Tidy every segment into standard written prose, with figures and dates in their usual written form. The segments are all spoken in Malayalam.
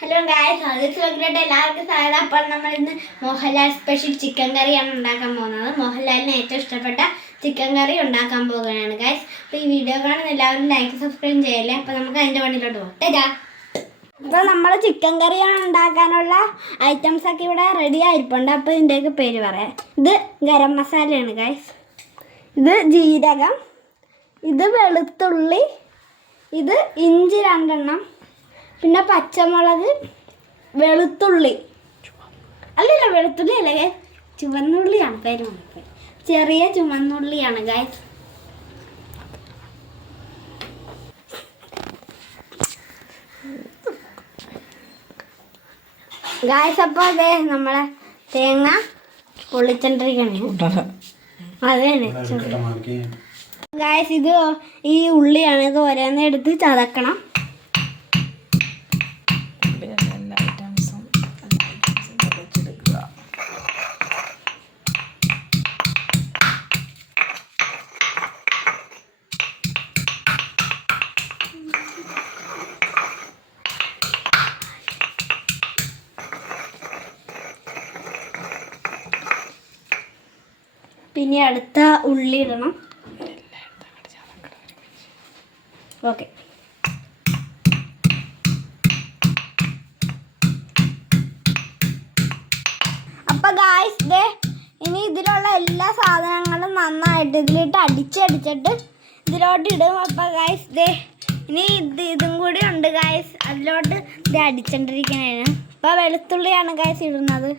ഹലോ ഗായ്സ്, എല്ലാവർക്കും സ്വാഗതം. അപ്പോൾ നമ്മൾ ഇന്ന് മോഹൻലാൽ സ്പെഷ്യൽ ചിക്കൻ കറിയാണ് ഉണ്ടാക്കാൻ പോകുന്നത്. മോഹൻലാലിന് ഏറ്റവും ഇഷ്ടപ്പെട്ട ചിക്കൻ കറി ഉണ്ടാക്കാൻ പോകുകയാണ് ഗായ്സ്. അപ്പോൾ ഈ വീഡിയോ കാണുന്ന എല്ലാവരും ലൈക്ക് സബ്സ്ക്രൈബ് ചെയ്യല്ലേ. അപ്പോൾ നമുക്ക് അതിൻ്റെ പണിയിലോട്ട് പോകാം. അപ്പോൾ നമ്മൾ ചിക്കൻ കറിയാണ് ഉണ്ടാക്കാനുള്ള ഐറ്റംസ് ഒക്കെ ഇവിടെ റെഡി ആയിരിപ്പുണ്ട്. അപ്പോൾ ഇതിൻ്റെയൊക്കെ പേര് പറയാം. ഇത് ഗരം മസാലയാണ് ഗായ്സ്, ഇത് ജീരകം, ഇത് വെളുത്തുള്ളി, ഇത് ഇഞ്ചി 2 എണ്ണം, പിന്നെ പച്ചമുളക്, വെളുത്തുള്ളി അല്ലല്ല വെളുത്തുള്ളി അല്ലേ, ചുവന്നുള്ളിയാണ് പേര്. ചെറിയ ചുവന്നുള്ളിയാണ് ഗായ്സ്. ഗായ്സ് അപ്പോൾ അതെ നമ്മളെ തേങ്ങ പൊള്ളിച്ചോണ്ടിരിക്കണേ. അതെ ഗായ്സ്, ഇത് ഈ ഉള്ളിയാണ്. ഇത് ഓരോന്നെടുത്ത് ചതക്കണം. പിന്നെ അടുത്ത ഉള്ളി ഇടണം. ഓക്കെ, അപ്പം ഗായ്സ് ദേ ഇനി ഇതിലുള്ള എല്ലാ സാധനങ്ങളും നന്നായിട്ട് ഇതിലിട്ട് അടിച്ചടിച്ചിട്ട് ഇതിലോട്ട് ഇടും. അപ്പം ഗായ്സ് ദേ ഇനി ഇതും കൂടി ഉണ്ട് ഗായ്സ്, അതിലോട്ട് ഇത് അടിച്ചോണ്ടിരിക്കണേന്. അപ്പം വെളുത്തുള്ളിയാണ് ഗായ്സ് ഇടുന്നത്.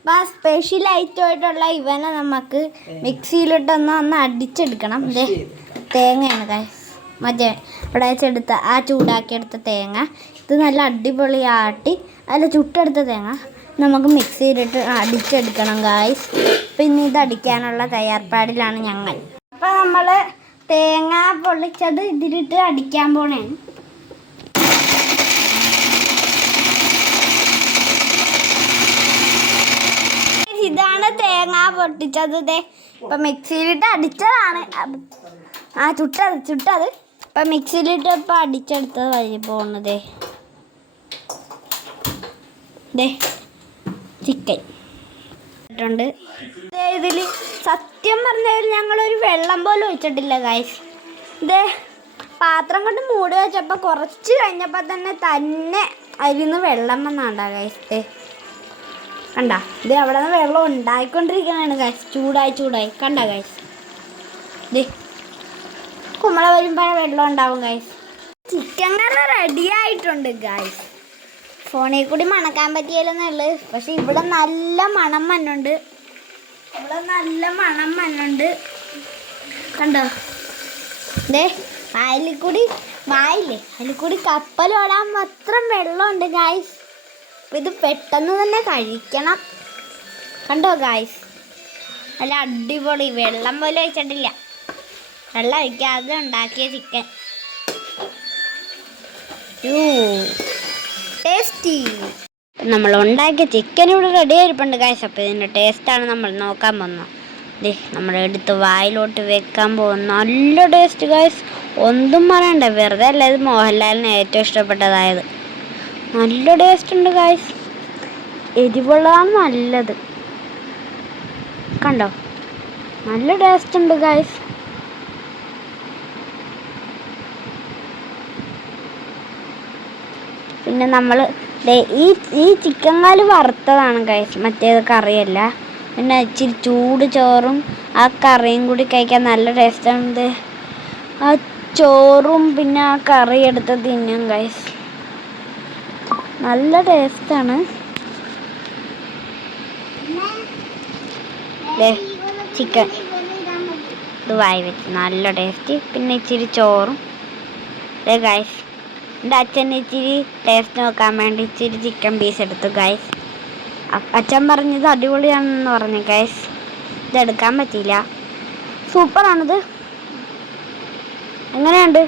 അപ്പം സ്പെഷ്യൽ ഐറ്റമായിട്ടുള്ള ഇവനെ നമുക്ക് മിക്സിയിലിട്ടൊന്ന് അടിച്ചെടുക്കണം. ഇതേ തേങ്ങയാണ് ഗായ്സ്, മറ്റേ ഇവിടെ വെച്ചെടുത്ത ആ ചൂടാക്കിയെടുത്ത തേങ്ങ. ഇത് നല്ല അടിപൊളി ആട്ടി അല്ല ചുട്ടെടുത്ത തേങ്ങ നമുക്ക് മിക്സിയിലിട്ട് അടിച്ചെടുക്കണം ഗായ്സ്. പിന്നെ ഇത് അടിക്കാനുള്ള തയ്യാർപ്പാടിലാണ് ഞങ്ങൾ. അപ്പം നമ്മൾ തേങ്ങ പൊള്ളിച്ചത് ഇതിലിട്ട് അടിക്കാൻ പോണേണ്. ഇതാണ് തേങ്ങ പൊട്ടിച്ചത്. ഇതേ ഇപ്പം മിക്സിയിലിട്ട് അടിച്ചതാണ്. ചുട്ടത് ഇപ്പം മിക്സിയിലിട്ട് ഇപ്പം അടിച്ചെടുത്തത് വഴി പോകുന്നത്. ദേ ചിക്കൻ ഇട്ടുണ്ട്. ഇതിൽ സത്യം പറഞ്ഞാൽ ഞങ്ങളൊരു വെള്ളം പോലും ഒഴിച്ചിട്ടില്ല ഗായ്സ്. ഇതേ പാത്രം കൊണ്ട് മൂടി വെച്ചപ്പോൾ കുറച്ച് കഴിഞ്ഞപ്പോൾ തന്നെ അരിന്ന് വെള്ളം വന്നാണ്ടാ ഗായ്സ്. കണ്ട, ഇത് അവിടെ നിന്ന് വെള്ളം ഉണ്ടായിക്കൊണ്ടിരിക്കുകയാണ് ഗായ്സ്. ചൂടായി കണ്ട ഗായ്സ്. ഇത് കുമ്പള വരുമ്പോൾ വെള്ളം ഉണ്ടാവും ഗായ്സ്. ചിക്കൻ കറി റെഡി ആയിട്ടുണ്ട് ഗായ്സ്. ഫോണിൽ കൂടി മണക്കാൻ പറ്റിയാലെന്നുള്ളു, പക്ഷെ ഇവിടെ നല്ല മണം വന്നുണ്ട്. കണ്ടോ, ദേ അതിൽ കൂടി കപ്പലോടാൻ മാത്രം വെള്ളമുണ്ട് ഗായ്സ്. അപ്പം ഇത് പെട്ടെന്ന് തന്നെ കഴിക്കണം. കണ്ടോ ഗായ്സ്, നല്ല അടിപൊളി. വെള്ളം പോലും ഒഴിച്ചിട്ടില്ല, വെള്ളം ഒഴിക്കാതെ ഉണ്ടാക്കിയ ചിക്കൻ. ടേസ്റ്റി. നമ്മൾ ഉണ്ടാക്കിയ ചിക്കൻ ഇവിടെ റെഡി ആയിരിപ്പുണ്ട് ഗായ്സ്. അപ്പോൾ ഇതിൻ്റെ ടേസ്റ്റാണ് നമ്മൾ നോക്കാൻ പോകുന്നത്. ദേ നമ്മളെടുത്ത് വായിലോട്ട് വെക്കാൻ പോകുന്ന നല്ല ടേസ്റ്റ് ഗായ്സ്. ഒന്നും പറയണ്ട, വെറുതെ അല്ല, ഇത് മോഹൻലാലിന് ഏറ്റവും ഇഷ്ടപ്പെട്ടതായത്. നല്ല ടേസ്റ്റ് ഉണ്ട് ഗായ്സ്. എരിവുള്ളതാണ് നല്ലത്. കണ്ടോ, നല്ല ടേസ്റ്റ് ഉണ്ട് ഗായ്സ്. പിന്നെ നമ്മൾ ഈ ചിക്കൻ കാല് വറുത്തതാണ് ഗായ്സ്, മറ്റേത് കറിയല്ല. പിന്നെ ഇച്ചിരി ചൂട് ചോറും ആ കറിയും കൂടി കഴിക്കാൻ നല്ല ടേസ്റ്റാണ്. ആ ചോറും പിന്നെ ആ കറി എടുത്ത് തിന്നും ഗായ്സ്, നല്ല ടേസ്റ്റാണ്. ചിക്കൻ ഇത് വായി വെച്ച് നല്ല ടേസ്റ്റ്. പിന്നെ ഇച്ചിരി ചോറും ഗായ്സ്. എൻ്റെ അച്ഛൻ ഇച്ചിരി ടേസ്റ്റ് നോക്കാൻ വേണ്ടി ഇച്ചിരി ചിക്കൻ പീസ് എടുത്തു ഗായ്സ്. അച്ഛൻ പറഞ്ഞത് അടിപൊളിയാണെന്ന് പറഞ്ഞു ഗായ്സ്. ഇതെടുക്കാൻ പറ്റിയില്ല. സൂപ്പറാണിത്. എങ്ങനെയുണ്ട്?